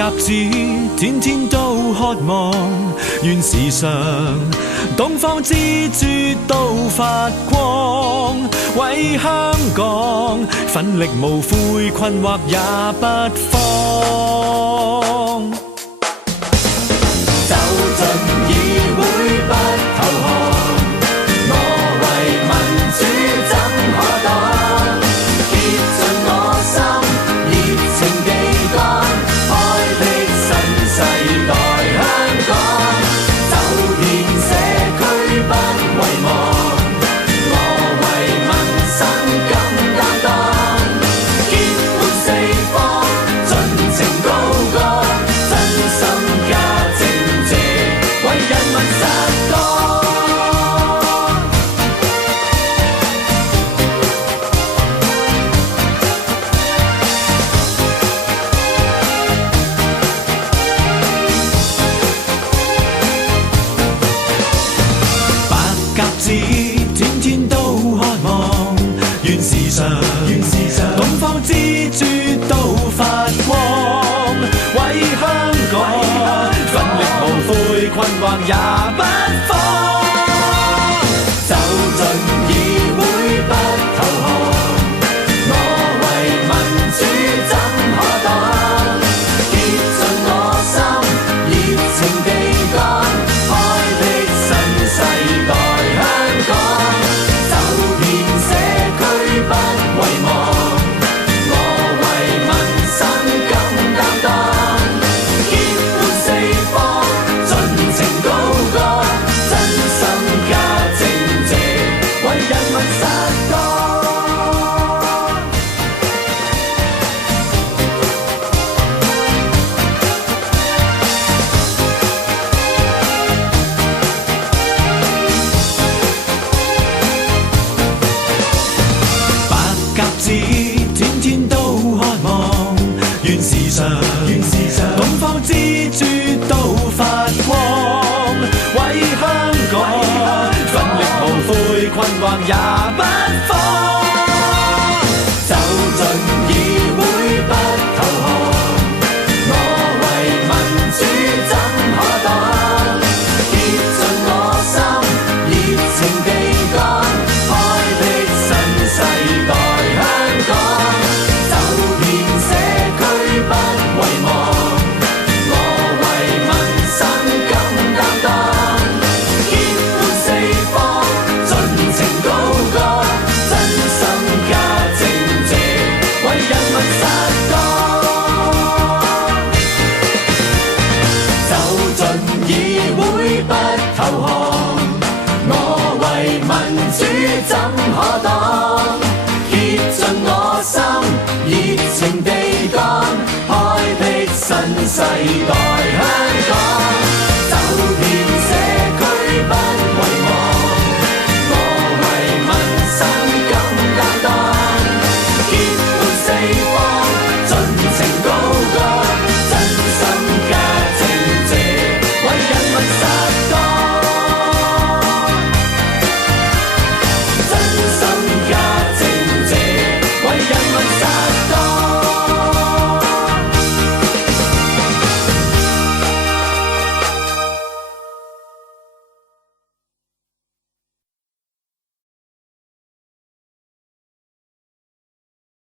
鴿子天天都渴望，願時常東方之珠都發光，為香港奮力無悔，困惑也不放。走進議會不投降，我為民主怎可擋？竭盡我心，熱情地幹，開闢新世代香港。走遍社區不遺忘，我為民生敢擔當。結伴四方，盡情高歌，真心加正直，為人民實幹。白鴿子天天都渴望，願時常東方之珠都發光，為香港奮力無悔，困惑也不放。走進議會不投降，我為民主怎可擋？竭盡我心，熱情地幹，開闢新世代香港。走遍社區不遺忘，我為民生敢擔當。結伴四方，盡情高歌，真心加正直，為人民實幹。白鴿子天天都渴望，願時常東方之珠都發光，為香港奮力無悔，困惑也不放。走進議會不投降，我為民主怎可擋？竭盡我心，熱情地幹，開闢新世代香港。走遍社區不遺忘，我為民生敢擔當。結伴四方，盡情高歌，真心加正直，為人民實幹。走進議會不投降，我為民主怎可擋？竭盡我心，熱情地幹，開闢新世代香